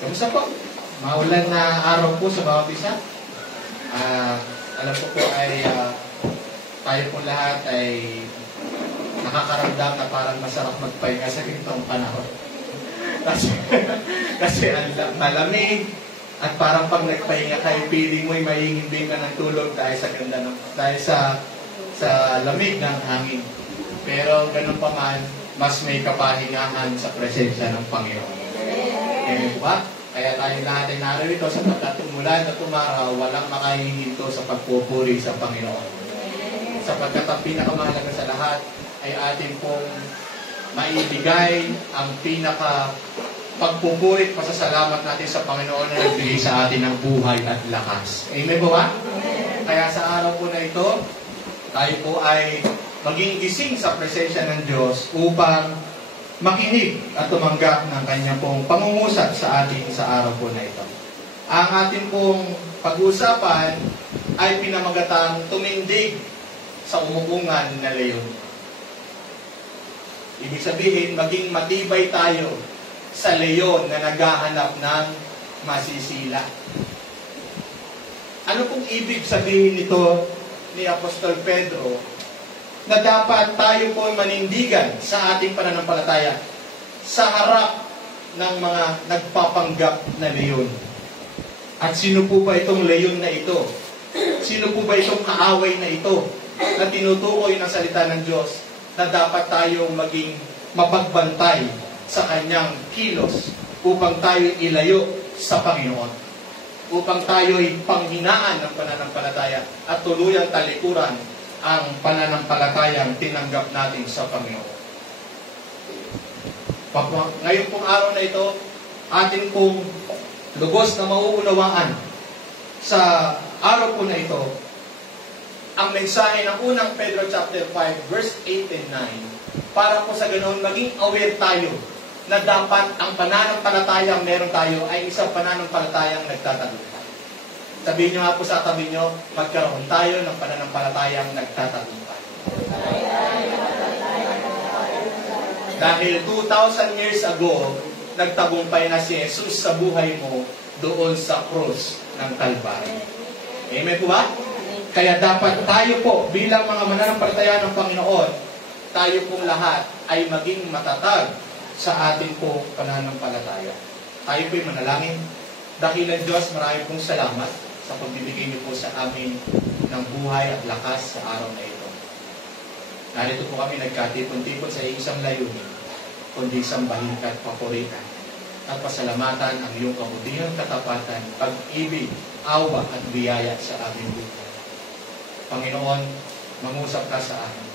Kamusta po? Maulan na araw po sa bawat isa. Alam ko po ay tayo po lahat ay nakakaramdam na parang masarap magpahinga sa ganitong panahon. kasi malamig at parang pag nagpahinga kayo, feeling mo ay mahihimbing ka ng tulog dahil sa ganda dahil sa lamig ng hangin. Pero ganun pa man, mas may kapahingahan sa presensya ng Panginoon. Ba? Kaya tayo lahat ay narito sapagkat umulan at umaraw, walang makahihinto sa pagpupuri sa Panginoon. Sapagkat ang pinakamahalaga sa lahat ay atin pong maibigay ang pagpupuri, pasasalamat natin sa Panginoon na nagbigay sa atin ng buhay at lakas. Amen po ba? Kaya sa araw po na ito, tayo po ay maging gising sa presensya ng Diyos upang makinig at tumanggap ng kanyang pong pangungusap sa atin sa araw po na ito. Ang ating pong pag-uusapan ay pinamagatang tumindig sa umuungan na leyon. Ibig sabihin, maging matibay tayo sa leyon na naghahanap ng masisila. Ano pong ibig sabihin nito ni Apostol Pedro? Na dapat tayo po manindigan sa ating pananampalataya sa harap ng mga nagpapanggap na leyon. At sino po ba itong leyon na ito? Sino po ba itong kaaway na ito na tinutukoy ng salita ng Diyos na dapat tayong maging mapagbantay sa kanyang kilos upang tayo ilayo sa Panginoon? Upang tayo'y panghinaan ng pananampalataya at tuluyang talikuran ang pananampalatayang tinanggap natin sa Panginoon. Ngayon pong araw na ito, atin pong lubos na mauunawaan sa araw po na ito, ang mensahe ng unang Pedro chapter 5, verse 8 and 9, para po sa ganoon maging aware tayo na dapat ang pananampalatayang meron tayo ay isang pananampalatayang nagtatagumpay. Sabihin nyo nga po sa tabi nyo, magkaroon tayo ng pananampalatayang nagtatagumpay. Dahil 2,000 years ago, nagtagumpay na si Jesus sa buhay mo doon sa krus ng Calvary. Amen po ba? Kaya dapat tayo po, bilang mga mananampalataya ng Panginoon, tayo pong lahat ay maging matatag sa ating pong pananampalataya. Tayo po'y manalangin. Dakilan Diyos, marami pong salamat sa pagbibigay niyo po sa amin ng buhay at lakas sa araw na ito. Narito po kami nagkatipon-tipon sa isang layunin, kundi sambahin ka at papuritan at pasalamatan ang iyong kabutihang katapatan, pag-ibig, awa at biyaya sa aming buhay. Panginoon, mangusap ka sa amin.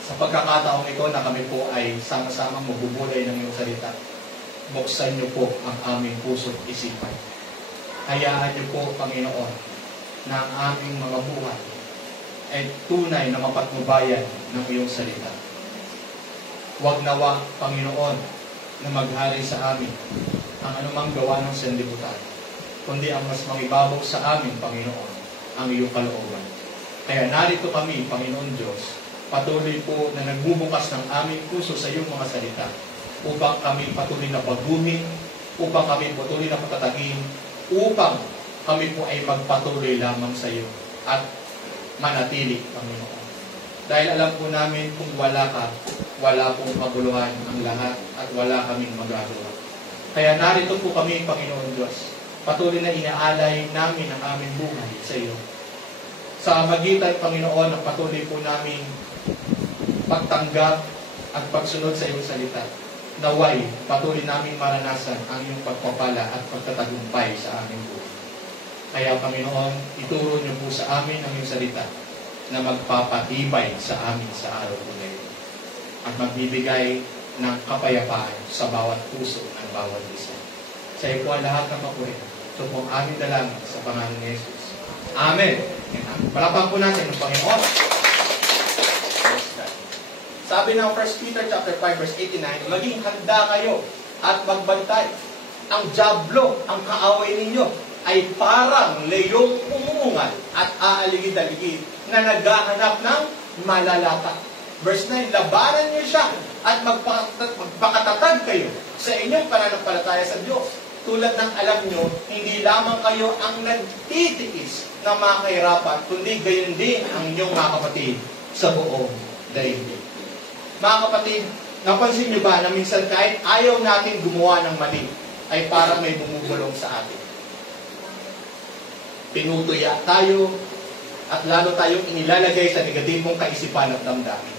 Sa pagkakataong ito na kami po ay sama-samang magbubulay ng iyong salita, buksan niyo po ang aming puso at isipan. Hayaan niyo po, Panginoon, na ang aming mga buhay ay tunay na mapatnubayan ng iyong salita. Huwag nawa, Panginoon, na maghari sa amin ang anumang gawa ng sanlibutan, kundi ang mas mangibabaw sa amin, Panginoon, ang iyong kalooban. Kaya narito kami, Panginoon Diyos, patuloy po na nagbubukas ng aming puso sa iyong mga salita upang kami patuloy na baguhin, upang kami patuloy na patatagin, upang kami po ay magpatuloy lamang sa iyo at manatili, Panginoon. Dahil alam po namin kung wala ka, wala pong maguluhan ang lahat at wala kaming magagawa. Kaya narito po kami, Panginoon Diyos. Patuloy na inaalay namin ang aming buhay sa iyo. Sa magitan, Panginoon, ang patuloy po namin pagtanggap at pagsunod sa iyong salita. Naway, patuloy namin maranasan ang iyong pagpapala at pagtatagumpay sa aming buhay. Kaya, Panginoon, ituro niyo po sa amin ang iyong salita na magpapatibay sa amin sa araw po na ito at magbibigay ng kapayapaan sa bawat puso ng bawat isa. Sa iyo po ang lahat ng papuri. Ito po ang aming dalangin sa pangalan ni Jesus. Amen. Palakpakan po natin ang Panginoon. Sabi ng 1 Peter chapter 5 verse 89, maging handa kayo at magbantay. Ang dyablo, ang kaaway ninyo, ay parang leyong umuungal at aaligid-aligid na naghahanap ng malalata. Verse 9, labanan niyo siya at magpakatatag kayo sa inyong pananampalataya sa Diyos. tulad ng alam nyo, hindi lamang kayo ang nagtitiis ng mga kahirapan, kundi gayon din ang inyong mga kapatid sa buong daigdig. Mga kapatid, napansin nyo ba na minsan kahit ayaw natin gumawa ng mali, ay parang may bumubulong sa atin. Pinutuya tayo, at lalo tayong inilalagay sa negatibong kaisipan at damdamin.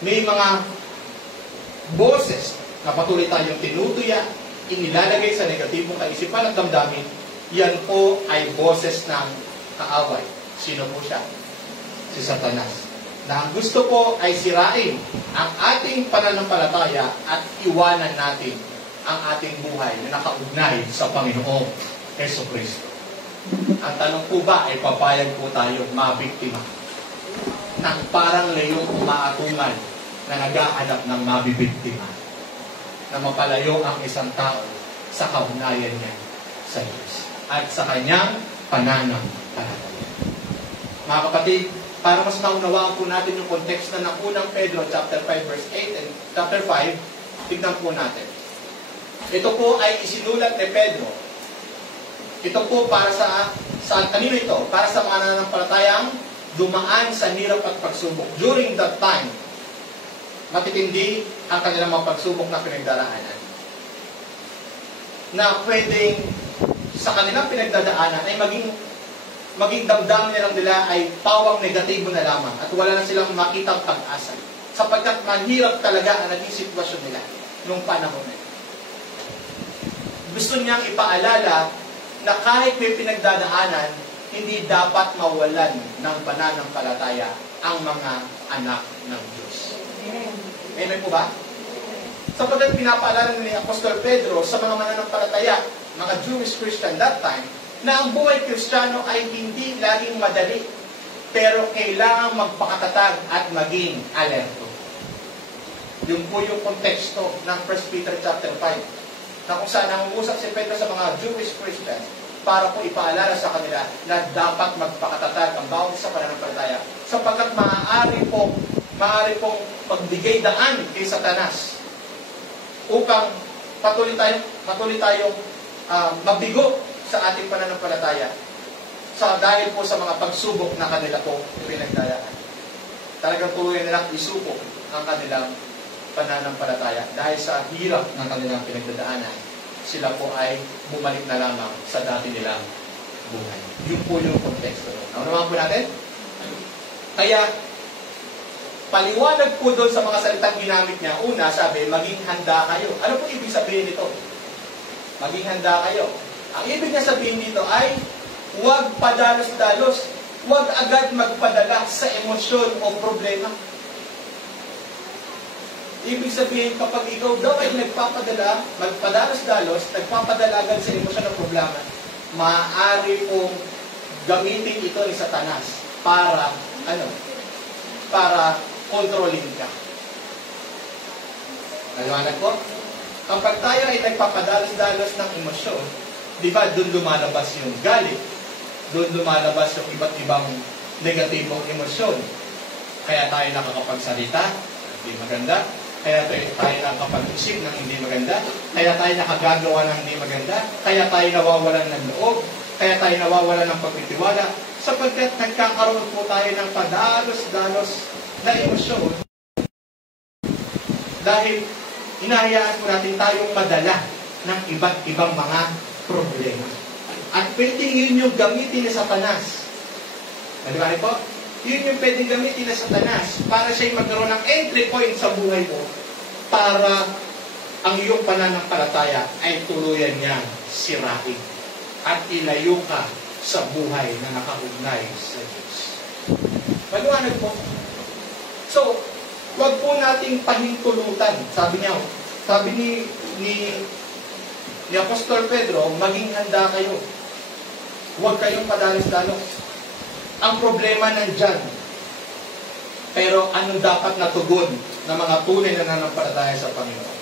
May mga boses na patuloy tayong tinutuya, inilalagay sa negatibong kaisipan at damdamin. Yan po ay boses ng kaaway. Sino po siya? Si Satanas. Na ang gusto po ay sirain ang ating pananampalataya at iwanan natin ang ating buhay na nakaugnay sa Panginoong Jesucristo. Ang tanong po ba ay papayag po tayong mabiktima ng parang layong umaatungan na nag-aanap ng mabibiktima na mapalayo ang isang tao sa kaugnayan niya sa Diyos at sa kanyang pananampalataya. Mga kapatid, para mas maunawaan po natin yung context na ng unang Pedro chapter 5 verse 8 and chapter 5, tignan po natin. Ito po ay isinulat ni Pedro. Ito po para sa kanino ito? Para sa mga nananampalatayang dumaan sa hirap at pagsubok. During that time, matitindi ang kanilang mga pagsubok na pinagdaraanan. Na pwedeng sa kanilang pinagdadaanan ay maging damdamin nilang nila ay pawang negatibo na lamang at wala na silang makitang pag-asa. Sapagkat mahirap talaga ang naging sitwasyon nila noong panahon na ito. Gusto niyang ipaalala na kahit may pinagdadaanan, hindi dapat mawalan ng pananampalataya ang mga anak ng Diyos. Amen po ba? Sapagkat pinapaalala ni Apostol Pedro sa mga mananampalataya, mga Jewish Christian that time, na ang buhay Kristiyano ay hindi laging madali, pero kailangan magpakatatag at maging alerto. Yun po yung konteksto ng 1 Peter chapter 5. Na kung saan nangungusap si Pedro sa mga Jewish Christians para po ipaalala sa kanila na dapat magpakatatag ang bawat sa pananampalataya sapagkat maaari pong magbigay daan kay Satanas upang patuloy tayong mabigo sa ating pananampalataya dahil po sa mga pagsubok na kanila po pinagdayaan. Talagang tuloy nilang isubok ang kanilang pananampalataya dahil sa hirap ng kanilang pinagdadaanan, sila po ay bumalik na lamang sa dati nilang buhay. Yun po yung konteksto. Naunawaan po natin? Kaya, paliwanag po doon sa mga salitang ginamit niya. Una, sabi, maging handa kayo. Ano po ibig sabihin nito? Maging handa kayo. Ang ibig niya sabihin dito ay, huwag padalos-dalos. Huwag agad magpadala sa emosyon o problema. Ibig sabihin, kapag ikaw daw ay magpadalos-dalos, nagpapadala agad sa emosyon o problema, maaari pong gamitin ito ni Satanas para kontrolin ka. Naliwanag po? Kapag tayo ay nagpapadalos-dalos ng emosyon, di ba doon lumalabas yung galit, doon lumalabas yung iba't ibang negatibong emosyon. Kaya tayo nakakapagsalita, hindi maganda. Kaya tayo nakakapag-isip ng hindi maganda. Kaya tayo nakagagawa ng hindi maganda. Kaya tayo nawawalan ng loob. Kaya tayo nawawalan ng pagtitiwala. Sapagkat nagkakaroon po tayo ng padalos-dalos na emosyon. Dahil hinahayaan po natin tayong madala ng iba't ibang mga problema. At pwedeng yun yung gamitin ni Satanas. Naliwanag po? Yun yung pwedeng gamitin ni Satanas para siya'y magkaroon ng entry point sa buhay mo para ang iyong pananampalataya ay tuluyan niyang sirain at ilayo ka sa buhay na nakaugnay sa Diyos. Maliwanag po. So, wag po nating pahintulutan. Sabi ni Apostol Pedro, maging handa kayo. Huwag kayong padalos-dalos. Ang problema nandyan. Pero anong dapat na tugon ng mga tunay na nananampalataya sa Panginoon?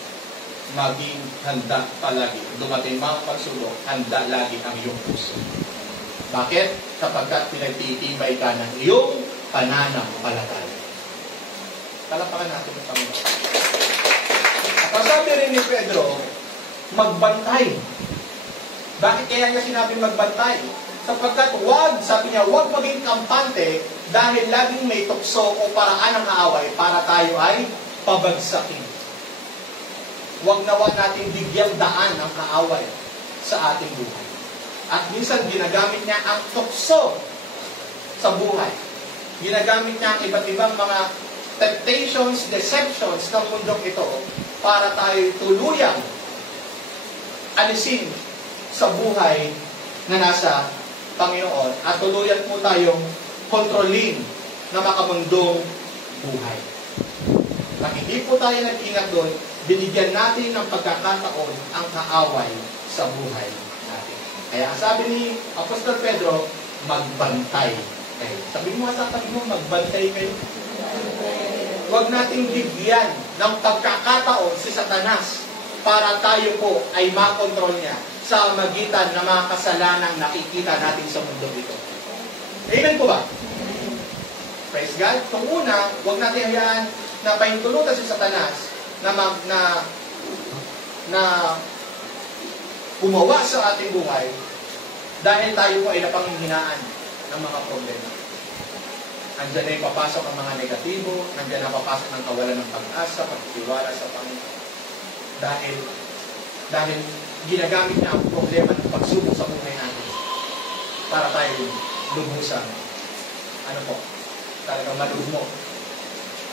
Maging handa palagi. Dumating mga pagsubok, handa lagi ang iyong puso. Bakit? Kapagkat pinagtitibay ka ng iyong pananampalataya. Talapakan natin ang Panginoon. At sabi rin ni Pedro, magbantay. Bakit kaya niya sinabing magbantay? Sapagkat sabi niya, huwag maging kampante dahil laging may tukso o paraan ng kaaway para tayo ay pabagsakin. Huwag nawa natin bigyang daan ng kaaway sa ating buhay. At minsan ginagamit niya ang tukso sa buhay. Ginagamit niya ang iba't ibang mga temptations, deceptions ng mundong ito para tayo tuluyang alisin sa buhay na nasa Panginoon at tuluyan po tayong kontrolin na makamundong buhay. Pag hindi po tayo nag-ingat doon, binigyan natin ng pagkakataon ang kaaway sa buhay natin. Kaya ang sabi ni Apostol Pedro, magbantay kayo. Sabi mo sa tabi mo, magbantay kayo. Huwag nating bigyan ng pagkakataon si Satanas para tayo po ay makontrol niya sa magitan ng mga kasalanang nakikita natin sa mundo dito. Amen po ba? Praise God. Kung una, huwag natin hayaan na pahintulutan si Satanas na gumawa sa ating buhay dahil tayo po ay napanghihinaan ng mga problema. Nandiyan na yung papasok ang mga negatibo, nandiyan na papasok ng kawalan ng pag-asa, pagtiwala sa Panginoon. Dahil ginagamit niya ang problema ng pagsubok sa buhay natin para tayo lubusan. Talagang malugmok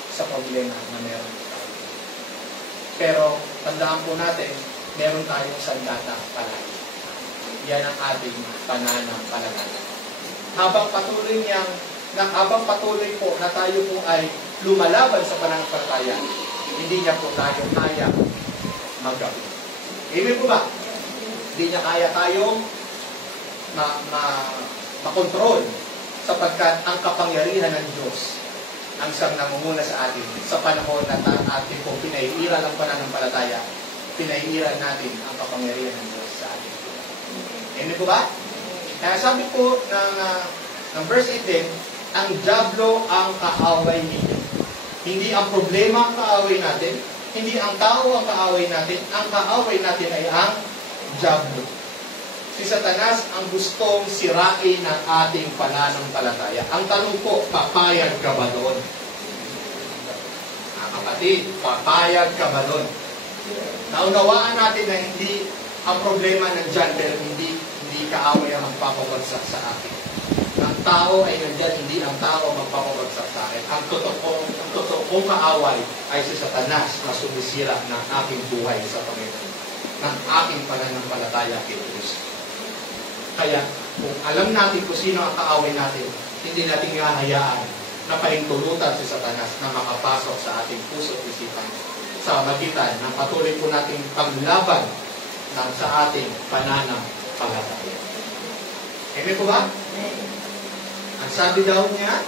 sa problema na meron tayo. Pero, tandaan po natin, meron tayong sandata palagi. Yan ang ating pananampalataya. Habang patuloy po na tayo po ay lumalaban sa pananampalataya, hindi niya po tayo kaya magawa. Amen po ba? Hindi niya kaya tayong makontrol sapagkat ang kapangyarihan ng Diyos ang siyang namumuna sa atin sa panahon na atin po pinaiiral ang pananampalataya, pinaiiral natin ang kapangyarihan ng Diyos sa atin. Amen po ba? Kaya sabi po ng verse 18, ang dyablo ang kaaway ninyo. Hindi ang problema ang kaaway natin, hindi ang tao ang kaaway natin, ang kaaway natin ay ang dyablo. Si Satanas ang gustong sirain ang ating pananampalataya. Ang tanong po, papayag ka ba doon? Kapatid, papayag ka ba doon? Naunawaan natin na hindi ang problema ng dyablo, hindi kaaway ang magpapabagsak sa atin. Ang tao ay nandyan, hindi ang tao magpapabagsak sa akin. Ang totoong kaaway ay si Satanas na sumisira ng aking buhay sa Panginoon, ng aking pananampalataya kay Kristo. Kaya, kung alam natin kung sino ang kaaway natin, hindi natin hahayaan na pahintulutan si Satanas na makapasok sa ating puso at isipan sa magitan ng patuloy po nating paglaban sa ating pananampalataya. Amen po ba? Ang sabi daw niya,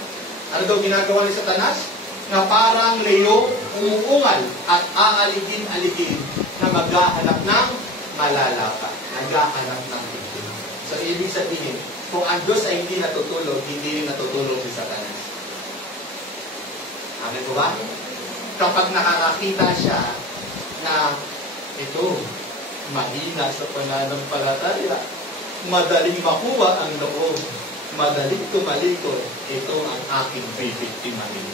ano daw ginagawa ni Satanas? Na parang leyo, umuungal at aaligin-aligin na maghahanap ng malalapa. Naghahanap ng biktima. So, ibig sabihin, kung ang Diyos ay hindi natutulog, hindi rin natutulog si Satanas. Amen po ba? Kapag nakakakita siya na ito, mahina sa pananampalataya, madaling makuha ang loob, madaling tumalikod, ito ang aking bibiktimahin.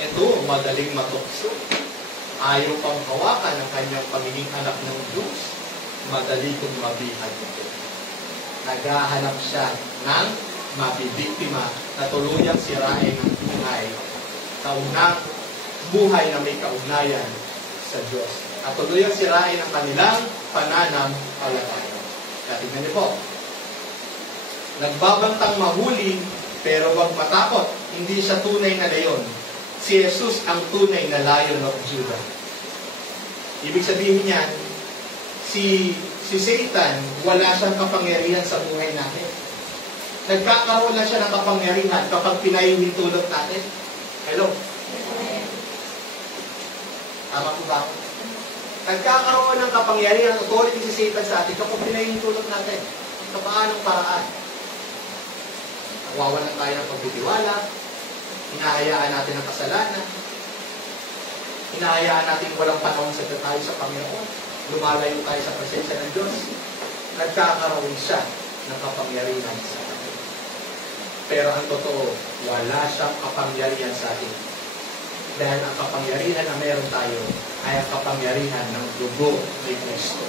Ito, madaling matukso. Ayaw pang hawakan ang kanyang pagiging anak ng Diyos. Madali kong mabihag ito. Naghahanap siya ng mabibiktima na tuluyang sirain ang buhay sa unang buhay na may kaugnayan sa Diyos. At tuluyang sirain ang kanilang pananampalataya. Kaya tingnan niyo po, nagbabantang mahuli, pero wag matakot. Hindi siya tunay na leyon. Si Jesus ang tunay na Lion of Judah. Ibig sabihin niyan, si Satan, wala siyang kapangyarihan sa buhay natin. Nagkakaroon na siya ng kapangyarihan kapag pinahihintulot natin. Hello? Tama po ba? Nagkakaroon ng kapangyarihan, authority si Satan sa atin kapag pinahihintulot natin. Sa paanong paraan? Nawawalan tayo ng pagtitiwala, hinahayaan natin ang kasalanan, hinahayaan natin walang panahon sa tayo sa Panginoon, lumalayo tayo sa presensya ng Diyos, nagkakaroon siya ng kapangyarihan sa atin. Pero ang totoo, wala siyang kapangyarihan sa atin. Dahil ang kapangyarihan na meron tayo ay ang kapangyarihan ng dugo ni Kristo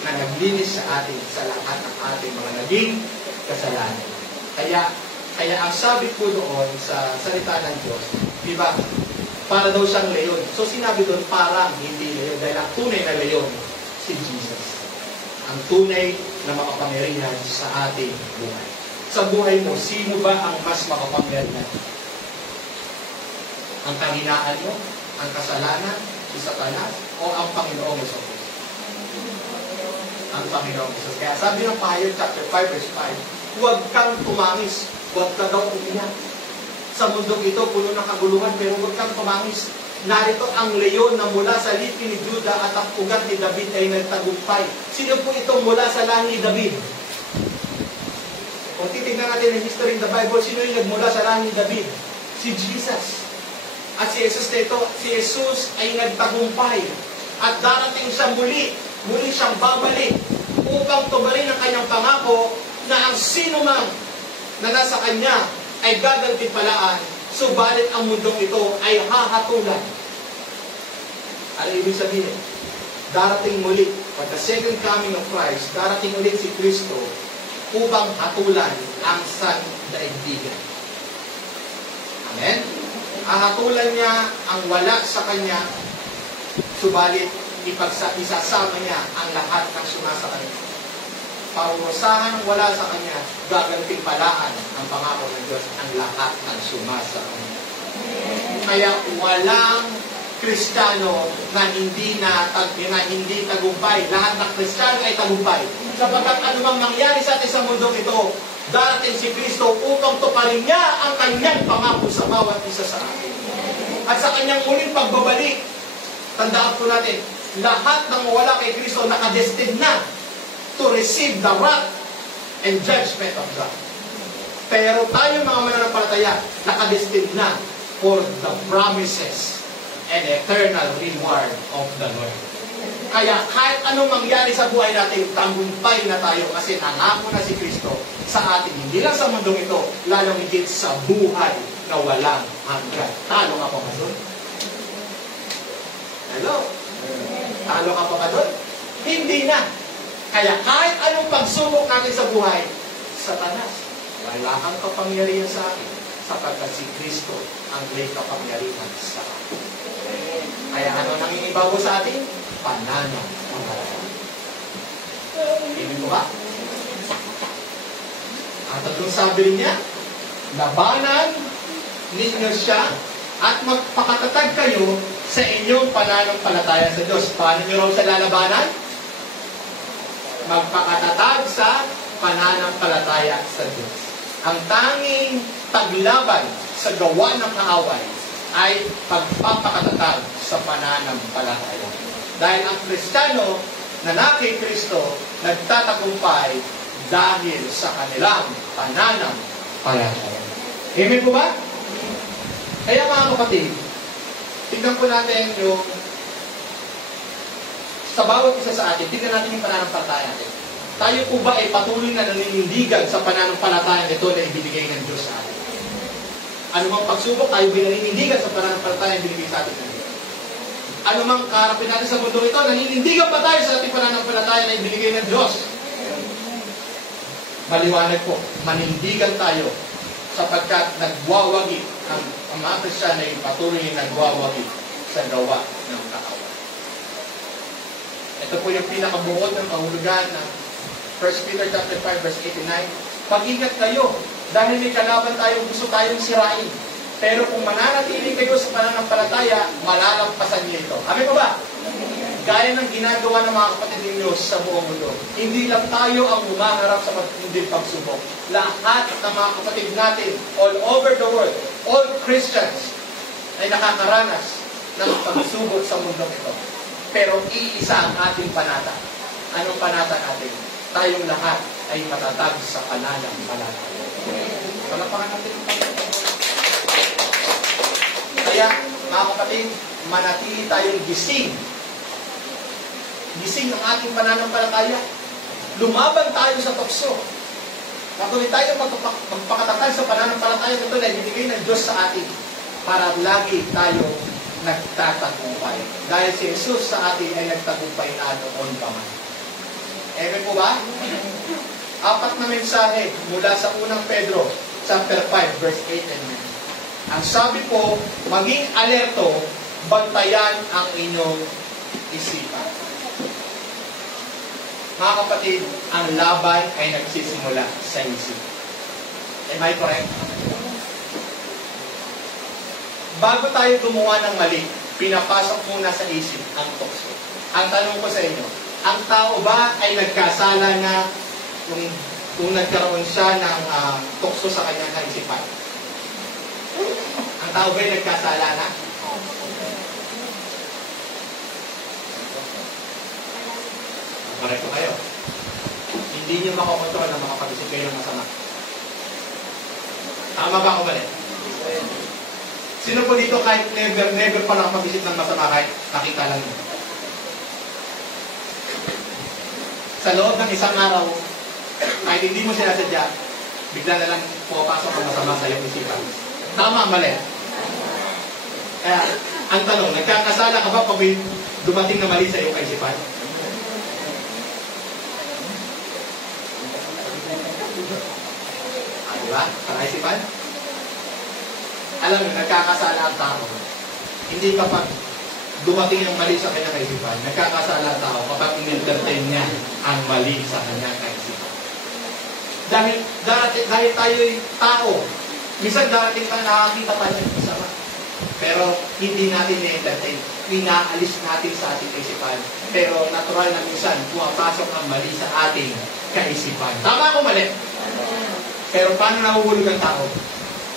na naglinis sa atin sa lahat ng ating mga naging kasalanan. Kaya ang sabi ko doon sa salita ng Diyos, di ba, para daw siyang leon. So sinabi doon, parang hindi leon. Dahil ang tunay na leon, si Jesus. Ang tunay na makapangyarihan sa ating buhay. Sa buhay mo, sino ba ang mas makapangyarihan? Ang kahinaan mo? Ang kasalanan? Si Satanas? O ang Panginoong Hesus? Ang Panginoong Hesus. Kaya sabi ng Pahayo, chapter 5, verse 5, huwag kang tumangis. Huwag ka daw umiyak. Sa mundong ito, puno ng kaguluhan, pero huwag kang tumangis. Narito ang leon na mula sa lipi ni Juda at ang ugat ni David ay nagtagumpay. Sino po itong mula sa lahi ni David? Kung titignan natin ang history in the Bible, sino yung nagmula sa lahi ni David? Si Jesus. At si Jesus nito, si Jesus ay nagtagumpay. At darating siya muli siyang babalik upang tumarin ang kanyang pangako na ang sino man na nasa kanya ay gagantimpalaan, subalit ang mundong ito ay hahatulan. Ano ibig sabihin? Darating muli, pag the second coming of Christ, darating ulit si Kristo upang hatulan ang sandaigdigan. Amen? Hahatulan niya ang wala sa kanya, subalit isasama niya ang lahat ng sumasakay. Paurusahan wala sa kanya, gagantimpalaan ang pangako ng Diyos ang lahat ng sumasakay. Kaya walang Kristiyano na hindi tagumpay. Lahat ng Kristiyano ay tagumpay. Sapagkat anumang mangyari sa atin sa mundong ito, darating si Kristo upang tuparin niya ang kanyang pangako sa bawat isa sa atin. At sa kanyang muling pagbabalik, tandaan po natin, lahat ng wala kay Kristo nakadestined na to receive the wrath and judgment of God. Pero tayo mga mananampalataya, nakadestined na for the promises and eternal reward of the Lord. Kaya kahit anong mangyari sa buhay natin, tagumpay na tayo kasi nangako na si Kristo sa atin. Hindi lang sa mundong ito, lalong higit sa buhay na walang hanggan. Talo ka pa ba doon? Hello? Talo ka pa ba doon? Hindi na. Kaya kahit anong pagsubok natin sa buhay, Satanas, wala kang kapangyarihan sa akin sapagkat si Kristo ang may kapangyarihan sa atin. Kaya ano nangingibago sa atin? Pananampalataya. Amen mo ba? At ang sabi niya, labanan ninyo siya at magpakatatag kayo sa inyong pananampalataya sa Diyos. Paano nyo raw sa lalabanan? Magpakatatag sa pananampalataya sa Diyos. Ang tanging paglaban sa gawa ng kaaway ay pagpapakatatag sa pananampalataya. Dahil ang Kristiyano na nakay Kristo nagtatagumpay dahil sa kanilang pananampalataya. Amen po ba? Kaya mga kapatid, tignan po natin yung sa bawat isa sa atin, tignan natin yung pananampalataya natin. Tayo po ba ay patuloy na naninindigan sa pananampalataya nito na ibinigay ng Diyos sa atin? Ano mang pagsubok, tayo binaninindigan sa pananampalataya na ibinigay sa atin ng Diyos? Ano mang kaharapin natin sa mundo ito, naninindigan pa tayo sa ating pananampalataya na ibinigay ng Diyos? Maliwanag po, manindigan tayo sapagkat nagwawagi ang mga Kristiyano ay patuloy na nagwawagi sa gawa ng kaaway. Ito po yung pinakabuod ng kahulugan ng 1 Peter chapter 5 verse 89. Pag-ingat kayo dahil may kalaban tayong gusto tayong sirain. Pero kung mananatili kayo sa pananampalataya, malalampasan niyo ito. Amin po ba? Gaya ng ginagawa ng mga kapatid ninyo sa buong mundo. Hindi lang tayo ang umaharap sa matinding pagsubok. Lahat ng mga kapatid natin all over the world, all Christians, ay nakakaranas ng pagsubok sa mundo ito. Pero iisa ang ating panata. Anong panata natin? Tayong lahat ay matatag sa pananampalataya. Palapakan natin ang Panginoon. Kaya, mga kapatid, manatili tayong gising gising ang ating pananampalataya. Lumaban tayo sa tukso. Patuloy tayo magpakatatag sa pananampalataya ito na ibigay ng Diyos sa atin para lagi tayo nagtatagumpay. Dahil si Jesus sa atin ay nagtagumpay na noon pa man. Amen po ba? 4 na mensahe mula sa unang Pedro, chapter 5, verse 8 and 9. Ang sabi po, maging alerto, bantayan ang inyong isipan. Mga kapatid, ang laban ay nagsisimula sa isip. Am I correct? Bago tayo gumawa ng mali, pinapasok muna sa isip ang tukso. Ang tanong ko sa inyo, ang tao ba ay nagkasala na kung nagkaroon siya ng tukso sa kanyang kaisipan? Ang tao ba ay nagkasala na? Correct ko kayo. Hindi niyo makakontrol na makapag-isip kayo ng masama. Tama ba ako mali? Sino po dito kahit never pa nakapag-isip ng masama kahit nakita lang niyo? Sa loob ng isang araw, kahit hindi mo sinasadya, bigla na lang pumapasok ang masama sa iyong isipan. Tama, mali. Kaya, ang tanong, nagkakasala ka ba pag may dumating na mali sa iyong kaisipan? Diba? Sa kaisipan? Alam mo, nagkakasala ang tao. Hindi kapag dumating yung mali sa kanyang kaisipan, nagkakasala ang tao kapag in-entertain niya ang mali sa kanyang kaisipan. Dahil tayo'y tao, minsan darating tayo nakakita tayo ng masama. Pero hindi natin i-entertain. Inaalis natin sa ating kaisipan. Pero natural na minsan, pumapasok ang mali sa ating kaisipan. Tama ko mali? Pero paano nahuhulog ang tao?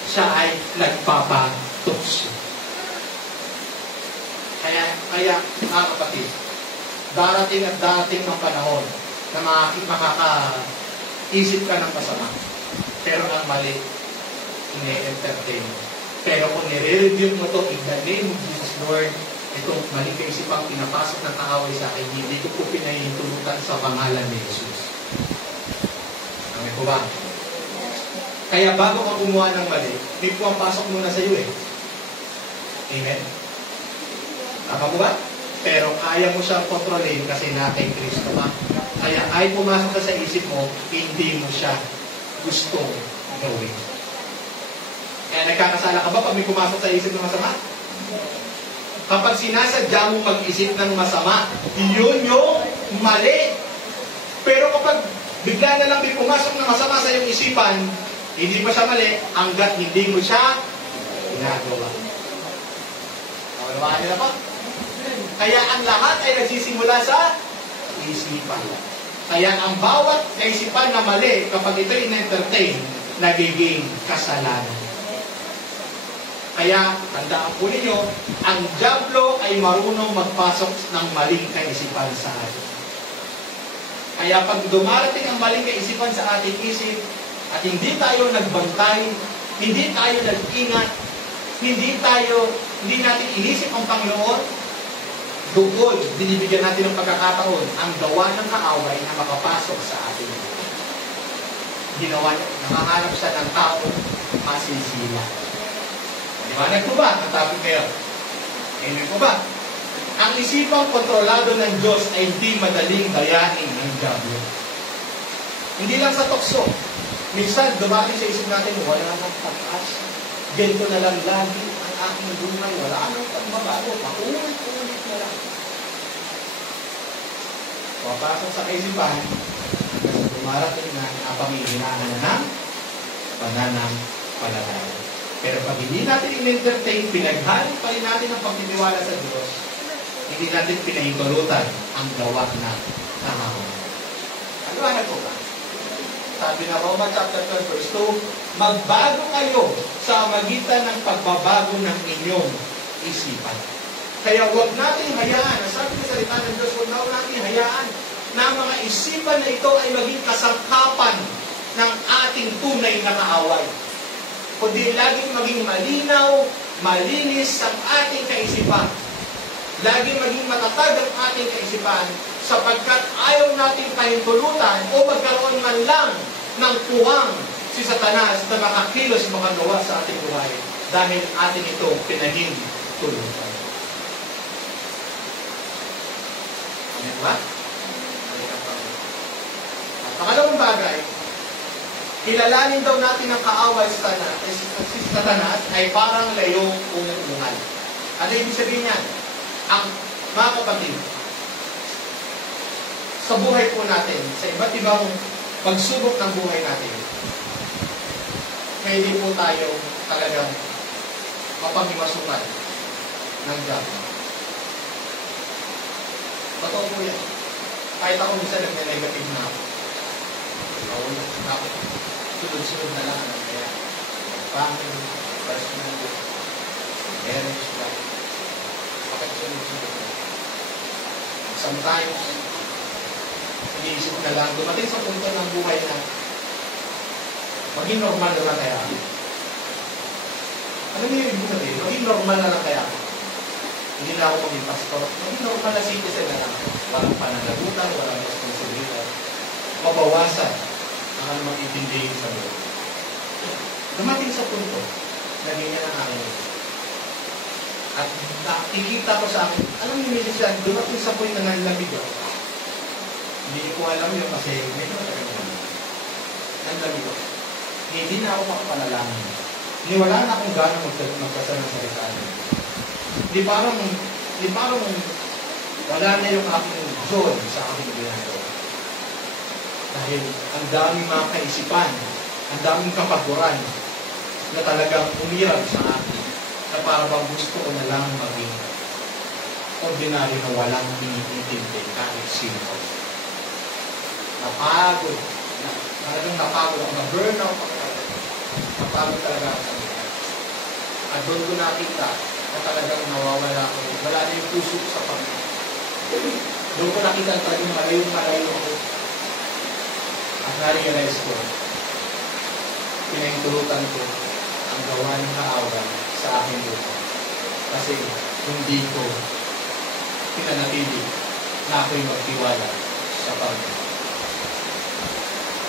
Siya ay nagpapatukso. Kaya mga kapatid, darating at darating ng panahon na makakaisip ka ng masama. Pero ang mali, ine-entertain mo. Pero kung nire-review mo ito, in the name of Jesus Lord, itong maling kaisipang pinapasok ng kaaway sa akin, hindi ko po pinahintulutan sa pangalan ni Jesus. Amen po ba? Kaya bago ka gumawa ng mali, may pumapasok muna sa iyo eh. Amen? Tama po ba? Pero kaya mo siyang kontrolin kasi natin Kristo pa. Kaya ay pumasok ka sa isip mo, hindi mo siya gustong gawin. Kaya nagkakasala ka ba pag may pumasok sa isip ng masama? Kapag sinasadya mo mag-isip ng masama, yun yung mali. Pero kapag bigla na lang may pumasok ng masama sa iyong isipan, hindi pa siya mali, hanggat hindi mo siya ginagawa. Nakuha niyo na po? Kaya ang lahat ay nagsisimula sa isipan. Kaya ang bawat kaisipan na mali, kapag ito in-entertain, nagiging kasalanan. Kaya, tandaan po ninyo, ang dyablo ay marunong magpasok ng maling kaisipan sa atin. Kaya pag dumarating ang maling kaisipan sa ating isip, at hindi tayo nagbantay, hindi tayo nag-ingat, hindi natin inisip ang Panginoon, doon, binibigyan natin ng pagkakataon ang gawa ng kaaway na makapasok sa atin. Ginawa niya, nakahanap siya ng tao masisila. Liwanag po ba? Ang topic ngayon. Amen po ba? Ang isipang kontrolado ng Diyos ay hindi madaling dayanin ng diablo. Hindi lang sa tukso. Minsan, dumating sa isip natin, wala nang pag-as. Ganito na lang lagi ang aking buhay. Wala nang pagbabago. Paulit-ulit na lang. Papasok sa kaisipan, kasi dumarating na ang pamihinahan ng pananampalataya. Pero pag hindi natin in-entertain, pinaghalit pa rin natin ang pagtitiwala sa Diyos, hindi natin pinahintulutan ang gawa na kahawa. Ano po ba? Sabi na Roma chapter 12 verse 2, magbago kayo sa magitan ng pagbabago ng inyong isipan. Kaya huwag natin hayaan, sabi ng salita ng Diyos, huwag natin hayaan na ang mga isipan na ito ay maging kasangkapan ng ating tunay na kaaway. Kundi laging maging malinaw, malinis ang ating kaisipan. Lagi maging matatag ang ating kaisipan sapagkat ayaw nating pahintulutan o magkaroon man lang ng puwang si Satanas na makakilos makagawa sa ating buhay dahil ating ito pinahintulutan. Amen ba? At pangalawang bagay, kilalanin daw natin ang kaaway sa Satanas ay parang layong unang-ungal. Ano ibig sabihin yan? Ang mga kapatid, sa buhay po natin, sa iba't ibang pagsubok ng buhay natin, pwede po tayo talagang mapagimasukan ng Diyan. Totoo po yan. Kahit ako minsan nag-negative na ako. Sunod-sunod na lang. Kaya, family, personal, marriage, bakit sunod-sunod na? Sometimes, iniisip na lang, dumating sa punto ng buhay na maging normal na lang kaya. Ano yung ibig sabihin? Maging normal na lang kaya. Hindi na ako maging pastor. Maging normal na citizen na lang. Walang pananagutan, walang responsibilidad. Mabawasan ang mag-intindihin sa Lord. Dumating sa punto, naging yan ang akin. At nakikita ko sa akin, alam niyo minsan, dumating sa point na nanlamig ako. Hindi ko alam yun kasi medyo matagal na. Nanlamig ako. Hindi na ako makapanalangin. Hindi wala na akong gano'ng magkasa ng salita. Di parang wala na yung aking joy sa aking ginagawa. Dahil ang daming mga kaisipan, ang daming kapaguran na talagang umirag sa akin na parang gusto ko na lang maging ordinary na walang iniintindi kahit sino. Napagod. Talagang napagod ako. Na-burnout ako talaga. Napagod talaga ako sa mga. At doon ko nakita na talagang nawawala ako. Wala na yung puso ko sa Panginoon. Doon ko nakita talagang malayo ako. At na-realize ko, pinahintulutan ko ang gawa ng kaaway sa aking buhay. Kasi hindi ko pinanatili na ako'y magtiwala sa Panginoon.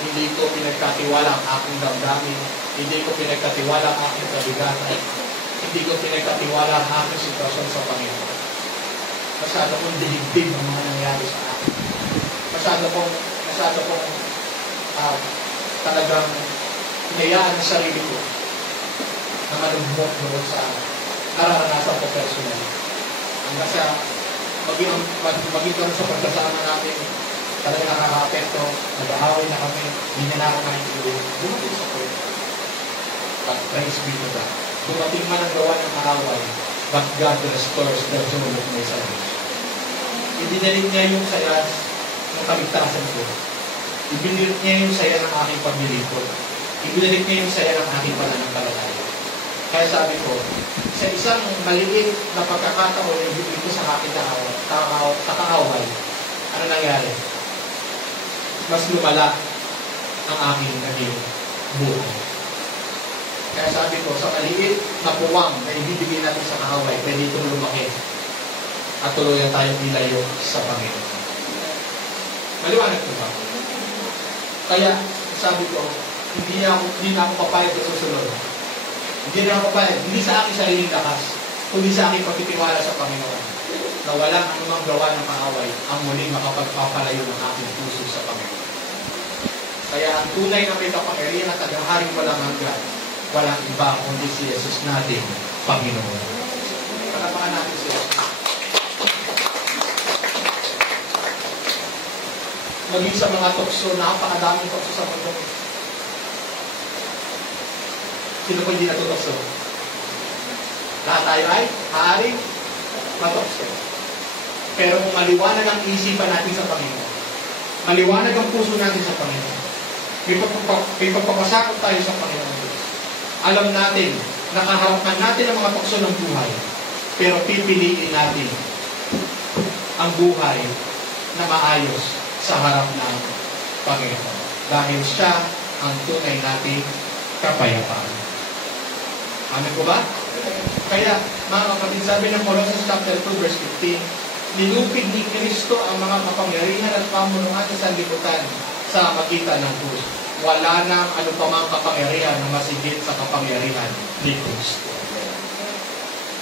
Hindi ko pinagkatiwala ang aking damdamin. Hindi ko pinagkatiwala ang aking kabigatan. Hindi ko pinagkatiwala ang aking sitwasyon sa Panginoon. Masyado kong diligdig ang mga nangyari sa akin. Masyado kong talagang hinayaan ang sarili ko na malumot doon sa nararanasan ko personal. Hanggang sa maging kami sa pagkasama natin, talagang nakaka-apekto, nag-aaway na kami, hindi na ako nakikinig. Dumating sa point. But praise be to God. Dumating man ang gawa ng kaaway, but God restores the joy of my salvation. Ibinalit niya yung saya ng kaligtasan ko. Ibinalit niya yung saya ng aking paglilingkod. Ibinalit niya yung saya ng aking pananampalataya. Kaya sabi ko, sa isang maliit na pagkakataon yung bibig ko sa aking kaaway, ano nangyari? Mas lumala ang aking naging buhay. Kaya sabi ko, sa maliit na puwang na ibibigay natin sa kaaway, pwede itong lumaki at tuluyan tayong ilayo sa Panginoon. Maliwanag ko ba? Kaya, sabi ko, hindi na ako papayag sa susunod. Hindi na ako papayag. Hindi sa aking sariling lakas, kundi sa aking pagtitiwala sa Panginoon. Na walang anumang gawa ng kaaway ang muling makapagpapalayo ng aking puso sa Panginoon. Kaya ang tunay na may kapangyarihan at tagaharing walang hanggan, walang iba kundi si Jesus natin, Panginoon. Pagkapakan natin si Jesus. Maging sa mga tukso, napakadaming tukso sa mundo. Sino po hindi natutokso? Lahat tayo ay maaaring matokso. Pero kung maliwanag ang isipan natin sa Panginoon, maliwanag ang puso natin sa Panginoon, may pagpapasakot tayo sa Panginoon. Alam natin, nakaharapkan natin ang mga tukso ng buhay, pero pipiliin natin ang buhay na maayos sa harap ng Panginoon. Dahil siya ang tunay nating kapayapaan. Amen po ba? Kaya, Mga kapatid, sabi ng Colossians chapter 2 verse 15, linupig ni Kristo ang mga kapangyarihan at pamunuan sa sanlibutan sa magitan ng krus. Wala nang ano pa mang kapangyarihan na masigit sa kapangyarihan ni Kristo.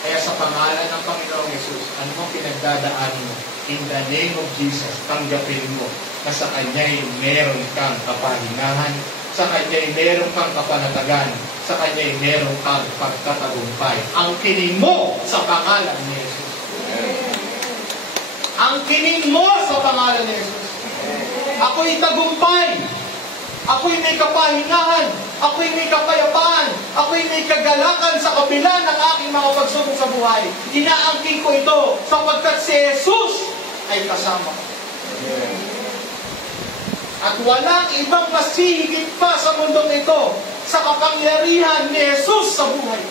Kaya sa pangalan ng Panginoong Yesus, ano mong pinagdadaan mo, in the name of Jesus, tanggapin mo na sa Kanya'y meron kang kapahingahan, sa Kanya'y meron kang kapanatagan, sa Kanya'y meron kang pagtatagumpay. Ang kinin mo sa pangalan ni Jesus. Ang kinin mo sa pangalan ni Jesus. Ako'y tagumpay. Ako'y may kapahingahan. Ako'y may kapayapaan. Ako'y may kagalakan sa kabila ng aking mga pagsubok sa buhay. Inaangkin ko ito sapagkat si Jesus ay kasama ko. At walang ibang masihigit pa sa mundong ito sa kapangyarihan ni Jesus sa buhay.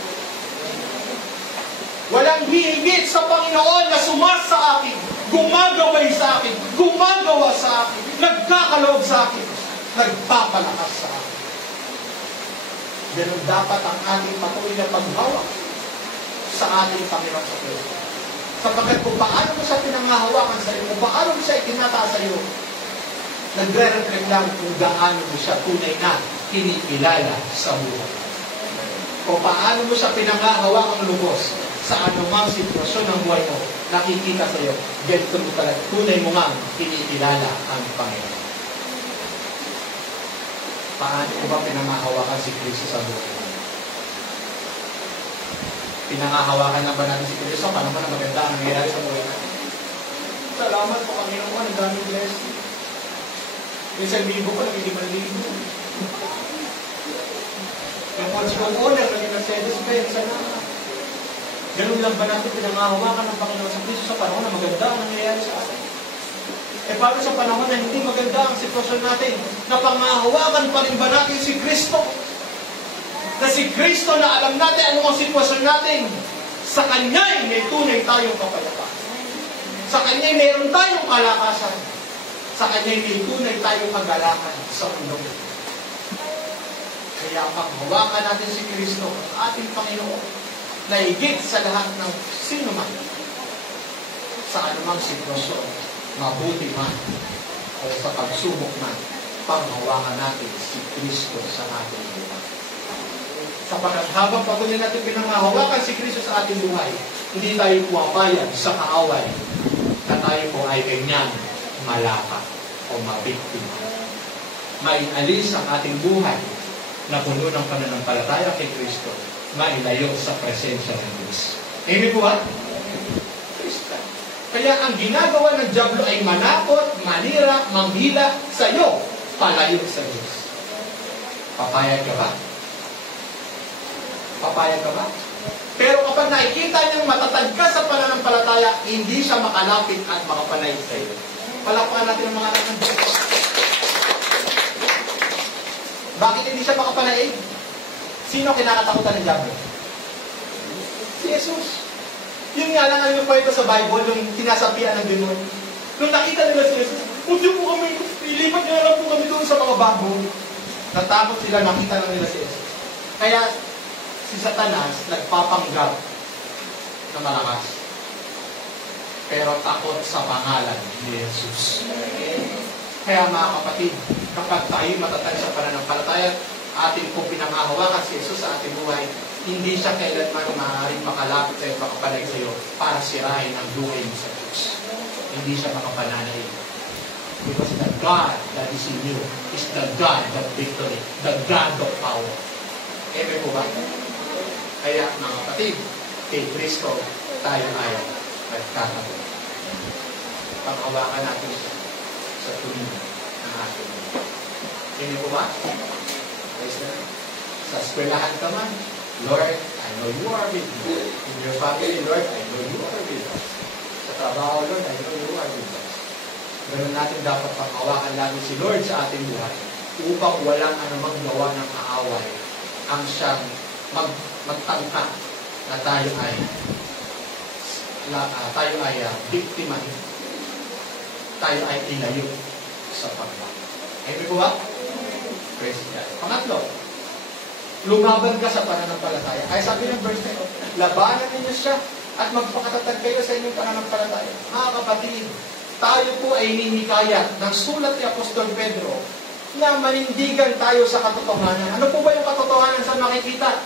Walang hihigit sa Panginoon na sumas sa akin, gumagaway sa akin, gumagawa sa akin, nagkakaloob sa akin, nagpapalakas sa akin. Ganun dapat ang ating patuloy na paghawak sa ating Panginoon sa Kristo. Sapagkat kung paano mo siya pinangahawakan sa iyo, kung paano mo siya itinataas sa iyo, nagre-reflect lang kung gaano mo siya tunay na kinikilala sa buhay. Kung paano mo siya pinangahawakan lubos sa anumang sitwasyon ng buhay mo, nakikita sa iyo, ganito mo talaga, tunay mo nga kinikilala ang Panginoon. Paano mo ba pinangahawakan si Kristo sa buhay mo? Pinangahawakan na ba natin si Kristo? Paano ba na maganda ang nangyayari sa buhay natin? Salamat po Panginoon, ang daming blessing. Minsan libo ko, naging 5,000. Yung Porsche ko owner, naging Mercedes-Benz, salamat. Ganun lang ba natin pinangahawakan ng Panginoon sa Kristo sa panahon na maganda ang nangyayari sa atin? E paano sa panahon na hindi maganda ang sitwasyon natin? Napangahawakan pa rin ba natin si Kristo? Na si Kristo na alam natin ano ang sitwasyon natin? Sa Kanya'y may tunay tayong kapayapaan. Sa Kanya'y mayroon tayong kalakasan. Sa Kanya'y may tunay tayong kagalakan sa mundo. Kaya paghawakan natin si Kristo, ating Panginoon, na higit sa lahat ng sino man, sa anumang sitwasyon, mabuti man, o sa pagsubok man, panghawakan natin si Kristo sa ating buhay. Sapagkat habang patuloy natin pinanghahawakan si Kristo sa ating buhay, hindi tayo puwapayag sa kaaway na tayo po ay kanyang malaka o mabiktima. Maialis ang ating buhay na puno ng pananampalataya kay Kristo, mailayo sa presensya ng Diyos. Amen po ba? Kristo. Kaya ang ginagawa ng dyablo ay manakot, manira, manghila sa iyo, palayo sa Diyos. Papayag ka ba? Papayag ka ba? Pero kapag nakikita niyang matatag ka sa pananampalataya, hindi siya makalapit at makapanay sa iyo. Palakpakan natin ang mga anak ng Diyos. Bakit hindi siya makapanaig? Sino kinakatakutan ng diablo? Si Jesus. Yun nga lang ang kwento sa Bible, yung tinasapian ng demon. Nung nakita nila si Jesus, hindi po kami, ilipat niya lang po kami doon sa mga baboy. Natakot sila, nakita lang nila si Jesus. Kaya si Satanas nagpapanggap na malakas. Pero takot sa pangalan ni Jesus. Kaya mga kapatid, kapag tayo matatag sa pananampalataya, atin po pinanghahawakan si Jesus sa ating buhay, hindi siya kailanman maaaring makalapit sa iyo, makapanay sa iyo, para sirain ang buhay mo sa Diyos. Hindi siya makapananay. Because the God that is in you is the God of victory, the God of power. Amen po ba? Kaya mga kapatid, kay Kristo tayo ay nagkakaroon. Panghawakan natin siya sa tuloy ng ating buhay. Amen po ba? Sa eskwelahan ka man, Lord, I know you are with me. In your family, Lord, I know you are with us. Sa trabaho, Lord, I know you are with us. Ganun natin dapat panghawakan natin si Lord sa ating buhay upang walang anumang gawa ng kaaway ang siyang magtangka na tayo ay biktima, tayo ay ilayo sa pagbabago. Amen po ba? Praise God. Pangatlo, lumaban ka sa pananampalataya. Ay sabi ng verse 10, labanan ninyo siya at magpakatatag kayo sa inyong pananampalataya. Mga kapatid, tayo po ay hinikayat ng sulat ni Apostol Pedro na manindigan tayo sa katotohanan. Ano po ba yung katotohanan? Saan makikita?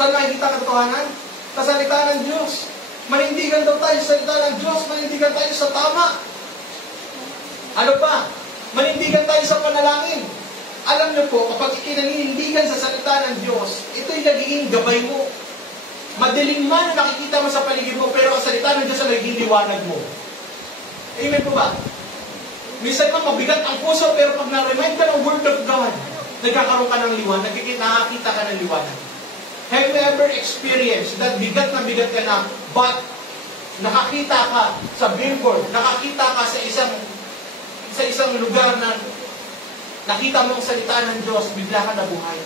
Saan makikita katotohanan? Sa salita ng Diyos. Manindigan daw tayo sa salita ng Diyos. Manindigan tayo sa tama. Ano pa? Manindigan tayo sa panalangin. Alam niyo po, kapag ikinaninindigan sa salita ng Diyos, ito'y nagiging gabay mo. Madilim man na nakikita mo sa paligid mo, pero ang salita ng Diyos ang nagiging liwanag mo. Amen po ba? Minsan man mabigat ang puso, pero pag na-remind ka ng Word of God, nagkakaroon ka ng liwanag, nakakita ka ng liwanag. Have you ever experienced that bigat ka na, but nakakita ka sa billboard, nakakita ka sa isang lugar na nakita mo ang salita ng Diyos, bigla ka nabuhay.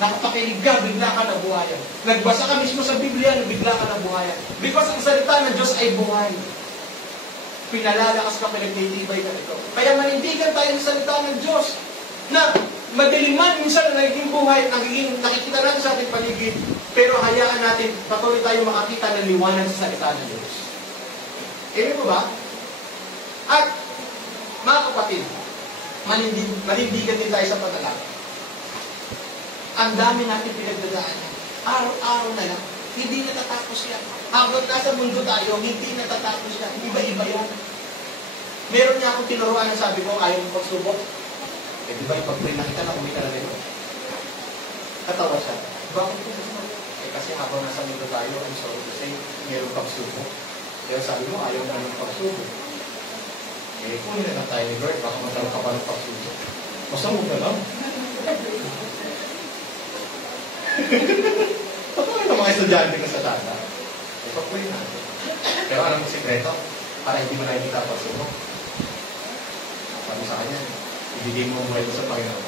Nakapakinig ka, bigla ka nabuhay. Nagbasa ka mismo sa Biblia, bigla ka nabuhay. Because ang salita ng Diyos ay buhay. Pinalalakas ka, pinagtitibay ka nito. Kaya manindigan tayo sa salita ng Diyos na madiliman minsan na naging buhay, nakikita natin sa ating paligid, pero hayaan natin patuloy tayo makakita ng liwanag sa salita ng Diyos. Amen po ba? At mga kapatid, manindigan din tayo sa panalangin. Ang dami natin pinagdadaanan. Araw-araw na lang. Hindi natatapos yan. Habang nasa mundo tayo, hindi natatapos yan. Iba-iba yan. Meron niya akong tinuruan na sabi ko, ayaw mong pagsubok. Eh, di ba yung pag-pray na kita na kumita na rin? Katawa siya. Bakit po? Eh, kasi habang nasa mundo tayo, I'm sorry to say, mayroong pagsubok. Kaya sabi mo, ayaw na ng pagsubok. Eh, kung hindi na tayo ni Bert, baka magkaroon ka pa ng pagsubok. Basta mo ka lang. Patuloy ng mga estudyante ko sa tata. Eh, pag-pray natin. Pero alam mo sikreto? Para hindi mo nakikita pagsubok. Sabi sa kanya, ibigay mo buhay sa Panginoon.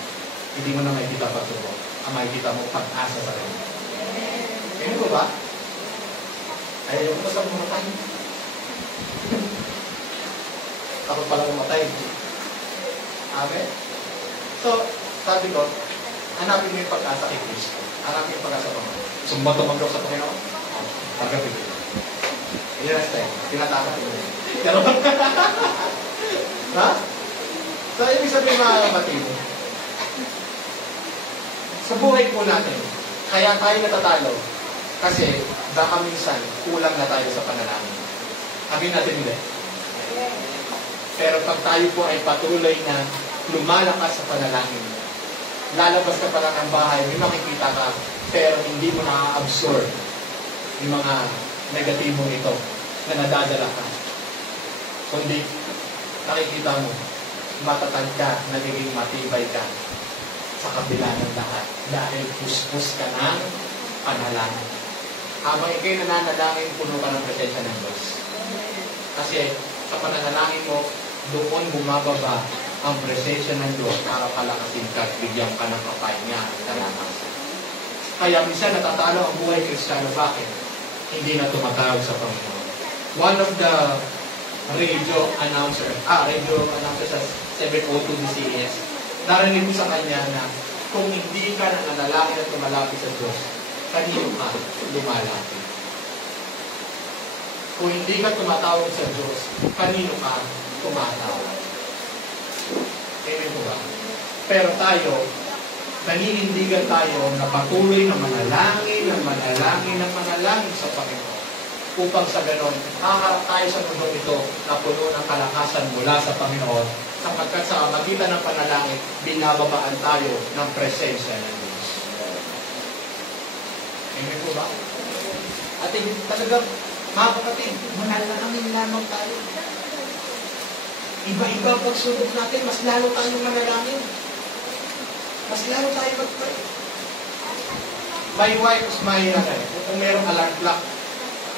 Hindi mo na makikita pagsubok. Ang makikita mo pag-asa sa Panginoon. Ganyan ko ba? Ayaw ko sa mamatay. Takot pala mamatay. Amen? So, sabi ko, hanapin mo yung pag-asa kay Kristo. Hanapin yung pag-asa pa mo. Sumbato-magdaw sa Panginoon? Pagkapit. Yan ang style. Tinatakot mo. Pero, ha? So, ibig sabihin mga kapatid, sa buhay po natin, kaya tayo natatalo kasi baka minsan kulang na tayo sa panalangin. Amin natin hindi. Pero pag tayo po ay patuloy na lumalakas sa panalangin, lalabas ka pa lang ng bahay, may makikita ka, pero hindi mo na-absorb yung mga negatibong ito na nadadala ka. Kundi, nakikita mo, matatag ka, nagiging matibay ka sa kabila ng lahat dahil puspos ka ng panalangin. Habang ikay nananalangin, puno ka ng presensya ng Diyos. Kasi sa pananalangin mo, doon bumababa ang presensya ng Diyos para palakasin ka at bigyan ka ng kapahinga at kalakasan. Kaya minsan natatalo ang buhay Kristiyano. Bakit? Hindi na tumatawag sa Panginoon. One of the radio announcer sa 702 DCS, narinig ko sa kanya na kung hindi ka nananalangin at tumalapit sa Diyos, kanino ka lumalapit? Kung hindi ka tumatawag sa Diyos, kanino ka tumatawag? Amen po ba? Pero tayo, naninindigan tayo na patuloy na manalangin sa Panginoon. Upang sa ganon, haharap tayo sa mundo ito na puno ng kalakasan mula sa Panginoon, sapagkat sa magitan ng panalangin, binababaan tayo ng presensya ng Diyos. Amen po ba? At talagang, mga kapatid, manalangin lamang tayo. Iba-iba ang pagsubok natin, mas lalo tayong manalangin. Mas lalo tayo mag-pray. My wife is kung mayroong alarm clock,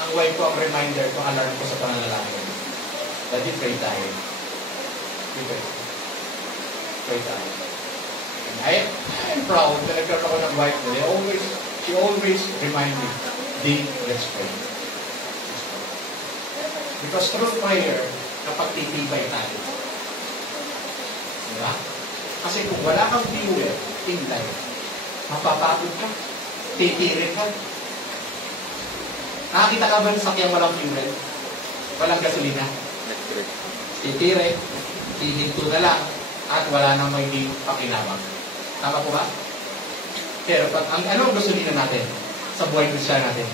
ang wife ko ang reminder kung alarm ko sa pananalangin. Daddy, pray tayo. Pray tayo. And I'm proud na nagkaroon ako ng wife ko. She always remind me, Dave, let's pray. Because through prayer, kapag titibay tayo. Diba? Kasi kung wala kang fuel, hintay. Mapapagod ka. Titirin ka. Nakakita ka ba ng sakyang walang fuel? Walang gasolina? Titirin. Hihinto na lang. At wala nang may pakinabang. Tama po ba? Pero pag ano ang gasolina natin sa buhay Kristiyan natin?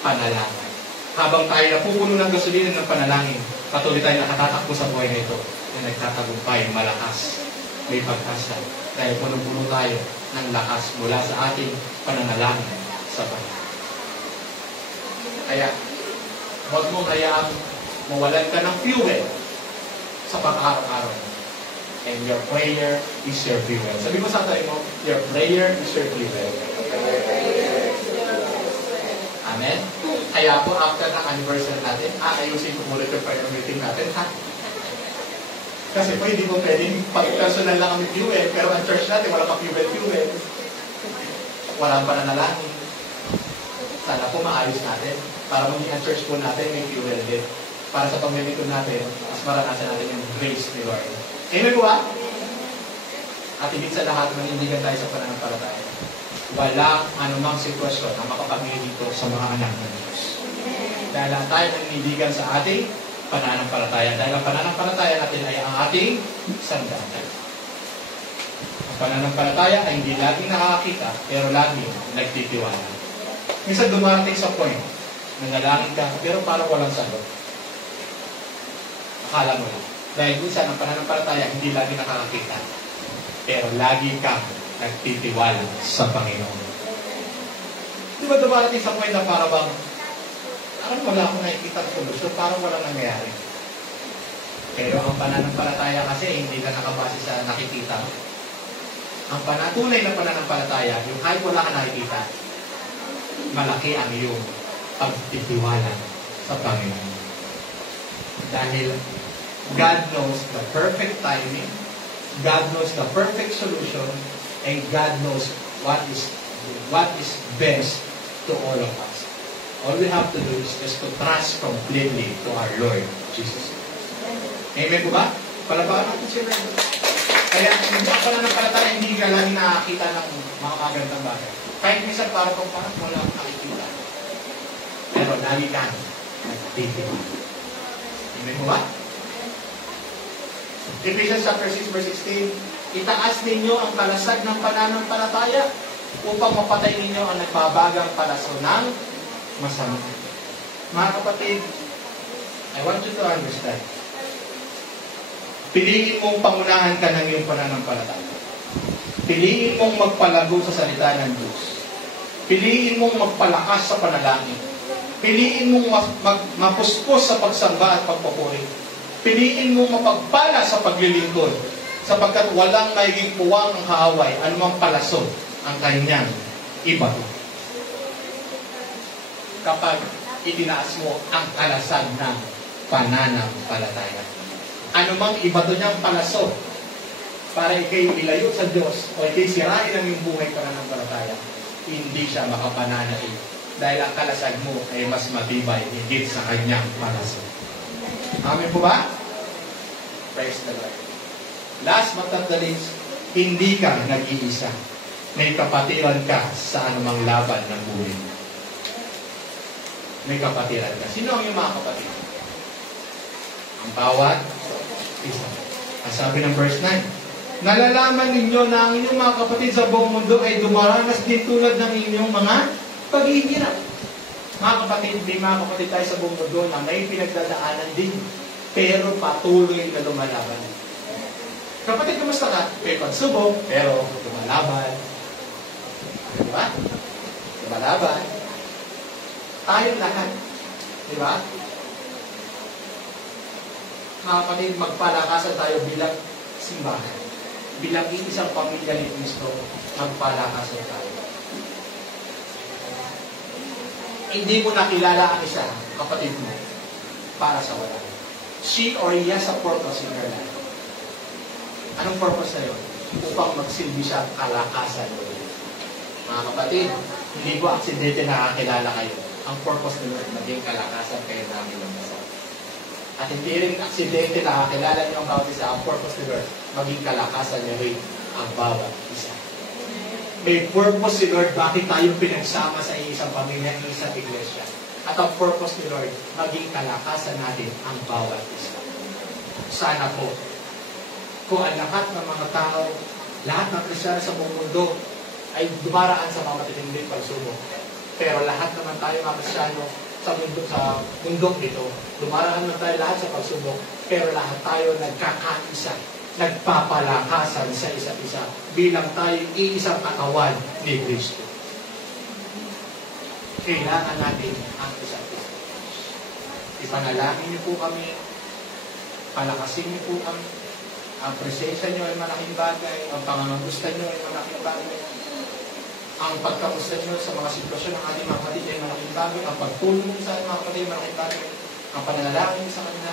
Panalangin. Habang tayo napupuno ng gasolina ng panalangin, patuloy tayo nakatatakbo sa buhay na ito na nagtatagumpay, malakas, may pag-asa. Dahil puno-puno tayo ng lakas mula sa ating pananalangin sa Panginoon. Kaya, huwag mong hayaang mawalan ka ng fuel sa pang-araw-araw. And your prayer is your fuel. Sabi mo sa tayo mo, your prayer is your fuel. Amen? Kaya po, after ng anniversary natin, ayusin ko ulit yung prayer meeting natin, ha? Kasi po, hindi mo pwedeng pag-personal lang kami fuel, pero ang church natin, wala pa fuel. Walang pananalangin. Sana po maayos natin, para maging ang church po natin, may fuel din. Para sa pag-meeting natin, mas maranasan natin yung grace ni Lord. Amen po ba? At higit sa lahat, manindigan tayo sa pananampalataya. Walang anumang sitwasyon na makapag-meet dito sa mga anak ng Diyos. Dahil tayo nanindigan sa ating pananampalataya. Dahil ang pananampalataya natin ay ang ating sandalan. Ang pananampalataya ay hindi laging nakakakita, pero laging nagtitiwala. Minsan dumarating sa point, nanalangin ka, pero parang walang sagot. Akala mo lang. Dahil minsan ang pananampalataya hindi lagi nakakakita, pero lagi kang nagtitiwala sa Panginoon. Di ba dumarating sa point na parang wala akong nakikita ng solusyon, parang walang nangyayari. Pero ang pananampalataya kasi hindi na nakabase sa nakikita. Ang tunay na pananampalataya, yung kahit wala ka nakikita, malaki ang iyong pagtitiwala sa Panginoon. Dahil God knows the perfect timing, God knows the perfect solution, and God knows what is best to all of us. All we have to do is just to trust completely to our Lord Jesus. Amen po ba? Palabahan natin si Lord. Kaya hindi ako lang napalatala, hindi ka lang nakakita ng mga magandang bagay. Kahit minsan parang wala akong nakikita. Pero lagi ka nagtitiwala. Amen po ba? Ephesians chapter 6 verse 16, itaas ninyo ang kalasag ng pananampalataya upang mapatay ninyo ang nagbabagang palaso ng masama. Mga kapatid, I want you to understand. Piliin mong pangunahan ka ng iyong pananampalataya. Piliin mong magpalago sa salita ng Diyos. Piliin mong magpalakas sa panalangin. Piliin mong mapuspos sa pagsamba at pagpupuri. Piliin mong mapagpala sa paglilingkod, sapagkat walang magiging puwang ang kaaway, anumang palaso ang kanyang ibato. Kapag itinaas mo ang kalasag ng pananampalataya. Anumang ibato niyang palaso para ikay ilayo sa Diyos o ikay sirain ang iyong buhay pananampalataya, hindi siya makapananaig dahil ang kalasag mo ay mas matibay higit sa kanyang palaso. Amen po ba? Praise the Lord. Last but not the least, hindi ka nag-iisa. May kapatiran ka sa anumang laban ng buhay. May kapatiran ka. Sino ang iyong mga kapatid? Ang bawat isa. Ang sabi ng verse 9, nalalaman ninyo na ang inyong mga kapatid sa buong mundo ay dumaranas din tulad ng inyong mga paghihirap. Mga kapatid, may mga kapatid tayo sa buong mundo na may pinagdadaanan din, pero patuloy na lumalaban. Kapatid, kamusta ka? May pagsubok, pero lumalaban. Diba? Lumalaban. Tayong lahat. Diba? Mga kapatid, magpalakasan tayo bilang simbahan. Bilang isang pamilya ni Kristo, magpalakasan tayo. Hindi mo nakilala ang isa, kapatid mo, para sa wala. She or he has a purpose in her life. Anong purpose na yun? Upang magsilbi siya kalakasan mo. Mga kapatid, hindi ko aksidente nakakilala kayo. Ang purpose nila ay maging kalakasan kayo namin ng isa. At hindi rin aksidente nakakilala niyo ang bawat isa. Ang purpose nila maging kalakasan niya rin ang bawat isa. May purpose si Lord bakit tayo pinagsama sa isang pamilya, isang iglesia. At ang purpose ni Lord, maging kalakasan natin ang bawat isa. Sana po, kung ang lahat ng mga tao, lahat ng Kristiyano sa buong mundo ay dumaraan sa mga matitinding pagsubok. Pero lahat naman tayo mga Kristiyano sa mundong ito, dumaraan naman tayo lahat sa pagsubok, pero lahat tayo nagkakaisa, nagpapalakasan sa isa't isa bilang tayo iisang katawan ni Kristo. Kailangan natin ang isa't isa. Ipanalangin niyo po kami, palakasin niyo po kami. Ang presensya niyo ay malaking bagay, ang pangangamusta niyo ay malaking bagay, ang pagkamusta niyo sa mga sitwasyon ng ating mga kapatid ay malaking bagay, ang pagtulong niyo sa ating mga kapatid ay malaking bagay, ang pananalangin niyo sa kanila,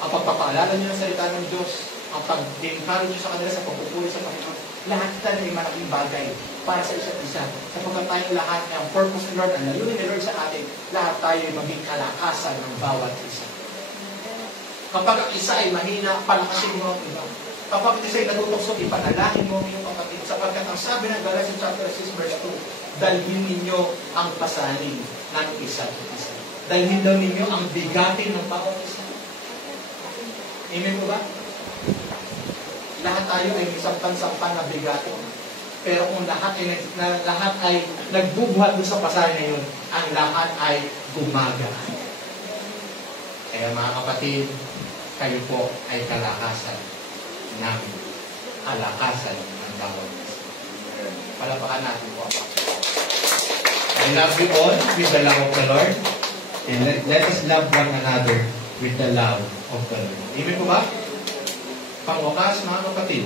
ang pagpapaalala niyo ng salita ng Diyos, ang pag-encourage niyo sa kanila sa pagpupuli sa Panginoon. Lahat yan ay malaking bagay para sa isa't isa. Sapagkat tayong lahat, ang purpose ni Lord, ang layunin ni Lord sa atin, lahat tayo ay maging kalakasan ng bawat isa. Kapag ang isa ay mahina, palakasin mo ang iba. Kapag isa ay natutuksok, ipanalangin mo ang iyong kapatid. Sapagkat ang sabi ng Galatians chapter 6 verse 2, dalhin ninyo ang pasanin ng isa't isa. Dalhin daw ninyo ang bigatin ng bawat isa. Amen po ba? Lahat tayo ay sampan-sampan na bigatin. Pero kung lahat ay nagbubuhat doon sa pasanin na yun, ang lahat ay gumagaan. Kaya mga kapatid, kayo po ay kalakasan namin. Kalakasan ng bawat isa. Palapakan natin po. I love you all with the love of the Lord. And let us love one another with the love of the Lord. Amen po ba? Pangwakas mga kapatid,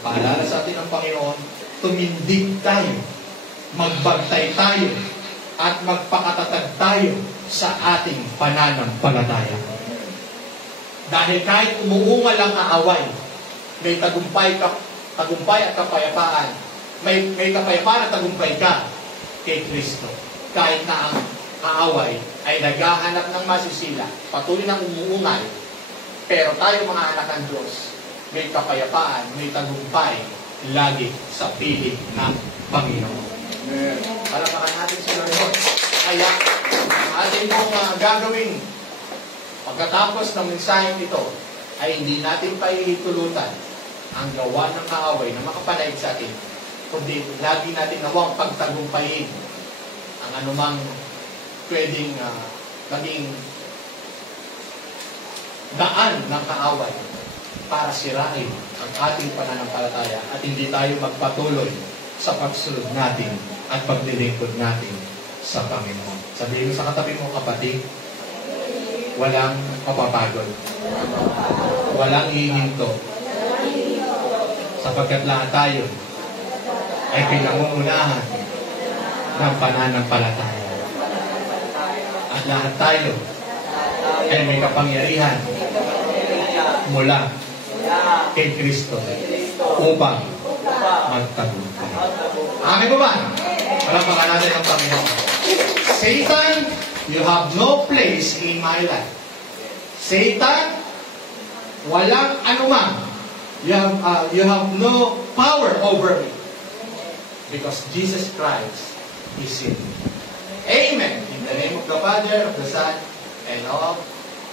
paalala sa atin ng Panginoon, tumindig tayo, magbantay tayo, at magpakatatag tayo sa ating pananampalataya. Dahil kahit umuungal ang aaway, may tagumpay at kapayapaan. May kapayapaan at tagumpay ka kay Kristo. Kahit na ang aaway ay naghahanap ng masisila, patuloy na umuungal, pero tayo mga anak ng Diyos, may kapayapaan, may tagumpay, lagi sa piling ng Panginoon. Palapakan natin si Lord. Kaya, ang ating pong gagawin pagkatapos ng mensaheng ito, ay hindi natin paihitulutan ang gawa ng kaaway na makapalayag sa atin, kundi lagi natin nawang pagtagumpayin ang anumang pwedeng maging daan ng kaaway para sirain ang ating pananampalataya at hindi tayo magpatuloy sa pagsunod natin at paglilingkod natin sa Panginoon. Sabihin mo sa katabi mo, kapatid, walang mapapagod. Walang hihinto. Sapagkat lahat tayo ay pinangungunahan ng pananampalataya. At lahat tayo ay may kapangyarihan mula kay Kristo upang magtagumpay. Amen po ba? Palapakan natin ang Panginoon. Satan, you have no place in my life. Satan, walang anuman. You have no power over me. Because Jesus Christ is in me. Amen. In the name of the Father, of the Son, and of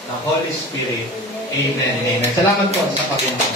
the Holy Spirit. Amen and amen. Salamat po sa Panginoon.